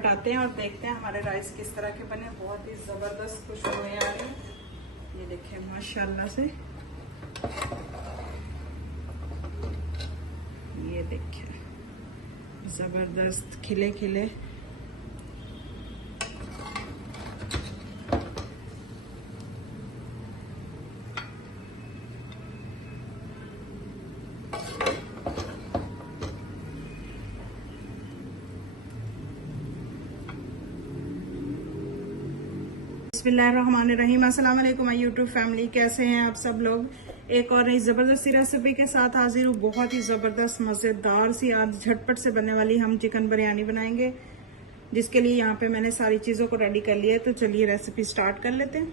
हटाते हैं और देखते हैं हमारे राइस किस तरह के बने। बहुत ही जबरदस्त खुशबुएं आ रही हैं। ये देखिए माशाल्लाह से, ये देखिए जबरदस्त खिले खिले। बिस्मिल्लाहिर्रहमानिर्रहीम। अस्सलाम वालेकुम यूट्यूब फैमिली, कैसे हैं आप सब लोग। एक और नई ज़बरदस्ती रेसिपी के साथ हाजिर हूँ। बहुत ही ज़बरदस्त मज़ेदार सी आज झटपट से बनने वाली हम चिकन बिरयानी बनाएंगे, जिसके लिए यहाँ पे मैंने सारी चीज़ों को रेडी कर लिया है। तो चलिए रेसिपी स्टार्ट कर लेते हैं।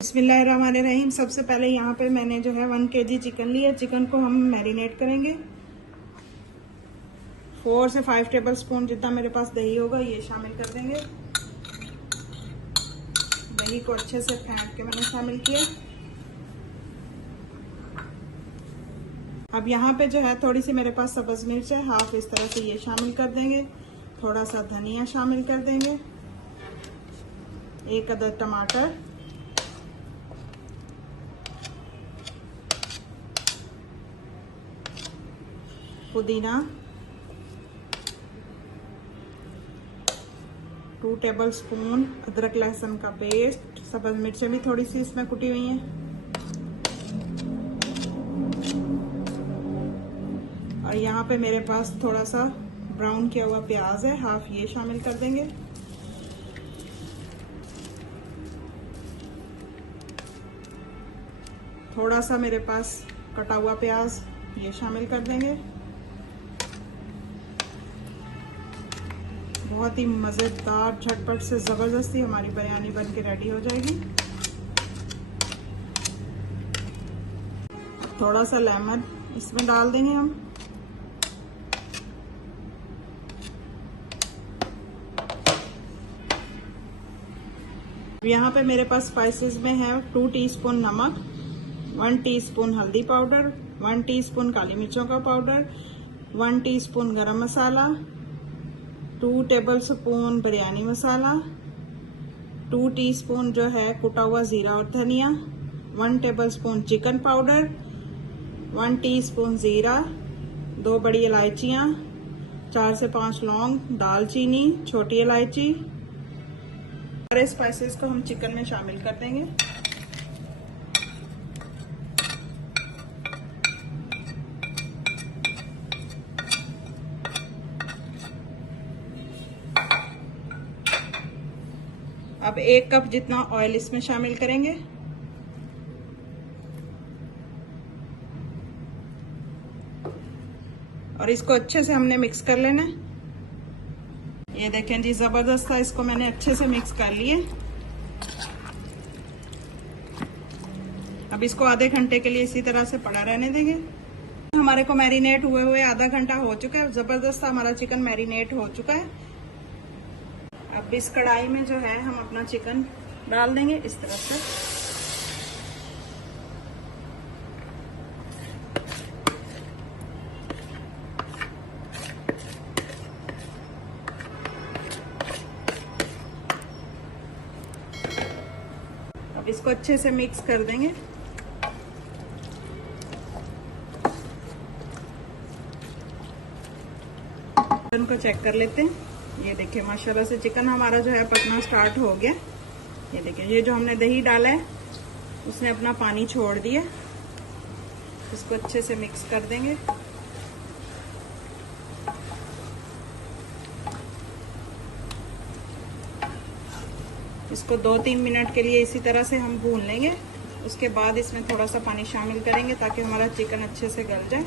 बिस्मिल्लाहिर्रहमानिर्रहीम। सबसे पहले यहाँ पे मैंने जो है 1 kg चिकन लिया। चिकन को हम मैरिनेट करेंगे। 4 से 5 टेबल स्पून जितना मेरे पास दही होगा ये शामिल कर देंगे। दही को अच्छे से फेंट के मैंने शामिल किया। अब यहाँ पे जो है थोड़ी सी मेरे पास सब्ज मिर्च है, हाफ इस तरह से ये शामिल कर देंगे। थोड़ा सा धनिया शामिल कर देंगे। 1 अदद टमाटर, पुदीना, 2 टेबल स्पून अदरक लहसुन का पेस्ट। सब्ज मिर्चें भी थोड़ी सी इसमें कुटी हुई हैं। और यहाँ पे मेरे पास थोड़ा सा ब्राउन किया हुआ प्याज है, हाफ ये शामिल कर देंगे। थोड़ा सा मेरे पास कटा हुआ प्याज ये शामिल कर देंगे। बहुत ही मज़ेदार झटपट से ज़बरदस्ती हमारी बिरयानी बन के रेडी हो जाएगी। थोड़ा सा लेमन इसमें डाल देंगे हम। यहाँ पे मेरे पास स्पाइसेस में है 2 टीस्पून नमक, 1 टीस्पून हल्दी पाउडर, 1 टीस्पून काली मिर्चों का पाउडर, 1 टीस्पून गरम मसाला, 2 टेबल स्पून बिरयानी मसाला, 2 टीस्पून जो है कुटा हुआ जीरा और धनिया, 1 table spoon chicken powder, 1 teaspoon जीरा, 2 बड़ी इलायचियाँ, 4 से 5 लौंग, दालचीनी, छोटी इलायची। सारे स्पाइसेस को हम चिकन में शामिल कर देंगे। अब 1 कप जितना ऑयल इसमें शामिल करेंगे। और इसको अच्छे से हमने मिक्स कर लेना है। ये देखें जी जबरदस्त था, इसको मैंने अच्छे से मिक्स कर लिए। अब इसको आधे घंटे के लिए इसी तरह से पड़ा रहने देंगे। हमारे को मैरिनेट हुए आधा घंटा हो चुका है। जबरदस्त हमारा चिकन मैरिनेट हो चुका है। अब इस कढ़ाई में जो है हम अपना चिकन डाल देंगे इस तरह से। अब इसको अच्छे से मिक्स कर देंगे। चिकन को चेक कर लेते हैं। ये देखिए माशाल्लाह से चिकन हमारा जो है पकना स्टार्ट हो गया। ये देखिए ये जो हमने दही डाला है उसने अपना पानी छोड़ दिया। इसको अच्छे से मिक्स कर देंगे। इसको 2-3 मिनट के लिए इसी तरह से हम भून लेंगे। उसके बाद इसमें थोड़ा सा पानी शामिल करेंगे ताकि हमारा चिकन अच्छे से गल जाए।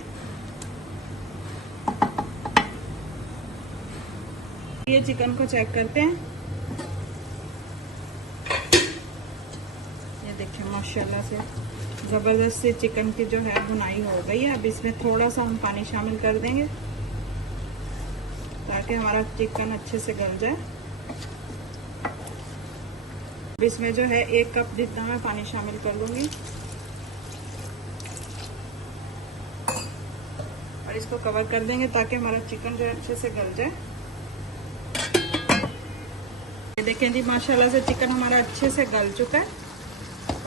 ये चिकन को चेक करते हैं। ये देखिए माशाल्लाह से जबरदस्त से चिकन की जो है भुनाई हो गई है। अब इसमें थोड़ा सा हम पानी शामिल कर देंगे ताकि हमारा चिकन अच्छे से गल जाए। अब इसमें जो है 1 कप जितना मैं पानी शामिल कर लूंगी और इसको कवर कर देंगे ताकि हमारा चिकन जो है अच्छे से गल जाए। देखें जी माशाल्लाह से चिकन हमारा अच्छे से गल चुका है।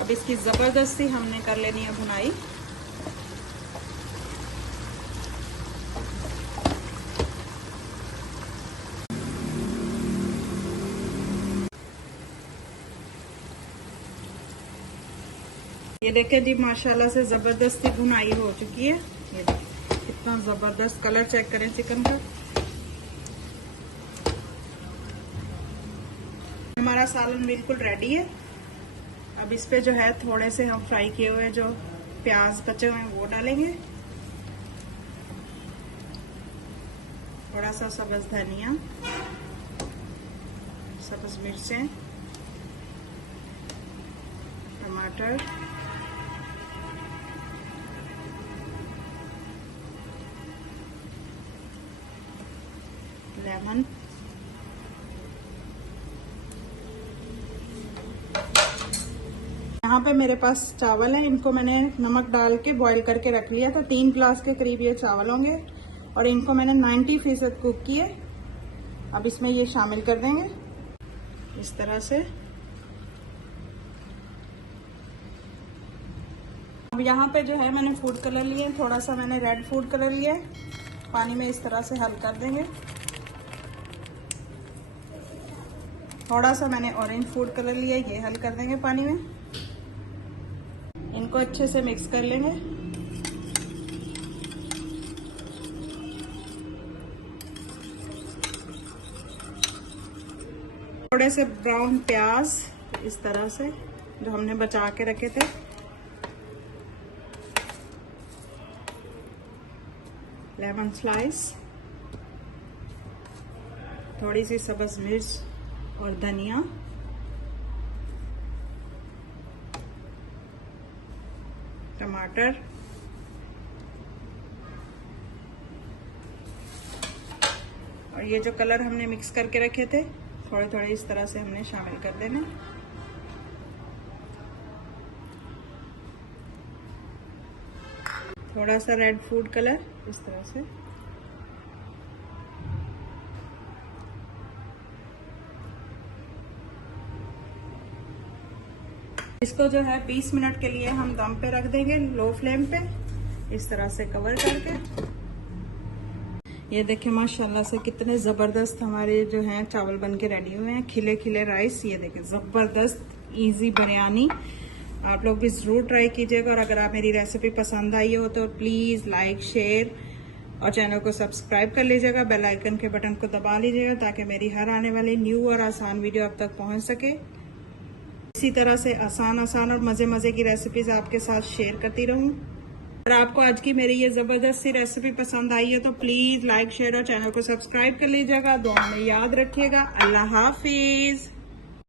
अब इसकी ज़बरदस्ती हमने कर लेनी है भुनाई। ये देखें जी माशाल्लाह से ज़बरदस्ती भुनाई हो चुकी है। ये देखें कितना ज़बरदस्त कलर, चेक करें चिकन का। हमारा सालन बिल्कुल रेडी है। अब इस पे जो है थोड़े से हम फ्राई किए हुए जो प्याज बचे हुए हैं वो डालेंगे, थोड़ा सा सब्ज धनिया, सब्ज मिर्चें, टमाटर, लेमन, यहाँ पे मेरे पास चावल है, इनको मैंने नमक डाल के बॉईल करके रख लिया था। 3 ग्लास के करीब ये चावल होंगे और इनको मैंने 90% कुक किए। अब इसमें ये शामिल कर देंगे इस तरह से। अब यहाँ पे जो है मैंने फूड कलर लिए, थोड़ा सा मैंने रेड फूड कलर लिया है, पानी में इस तरह से हल कर देंगे। थोड़ा सा मैंने ऑरेंज फूड कलर लिया, ये हल कर देंगे पानी में। इनको अच्छे से मिक्स कर लेंगे। थोड़े से ब्राउन प्याज इस तरह से जो हमने बचा के रखे थे, लेमन स्लाइस, थोड़ी सी सब्ज मिर्च और धनिया, टमाटर, और ये जो कलर हमने मिक्स करके रखे थे थोड़े थोड़े इस तरह से हमने शामिल कर देने। थोड़ा सा रेड फूड कलर इस तरह से। इसको जो है 20 मिनट के लिए हम दम पे रख देंगे, लो फ्लेम पे, इस तरह से कवर करके। ये देखें माशाल्लाह से कितने ज़बरदस्त हमारे जो हैं चावल बन के रेडी हुए हैं, खिले खिले राइस। ये देखें ज़बरदस्त इजी बिरयानी। आप लोग भी ज़रूर ट्राई कीजिएगा और अगर आप मेरी रेसिपी पसंद आई हो तो प्लीज़ लाइक, शेयर और चैनल को सब्सक्राइब कर लीजिएगा। बेल आइकन के बटन को दबा लीजिएगा ताकि मेरी हर आने वाली न्यू और आसान वीडियो आप तक पहुंच सके। इसी तरह से आसान और मज़े की रेसिपीज़ आपके साथ शेयर करती रहूं। अगर आपको आज की मेरी ये ज़बरदस्त सी रेसिपी पसंद आई है तो प्लीज़ लाइक, शेयर और चैनल को सब्सक्राइब कर लीजिएगा। दुआ में याद रखिएगा। अल्लाह हाफिज़।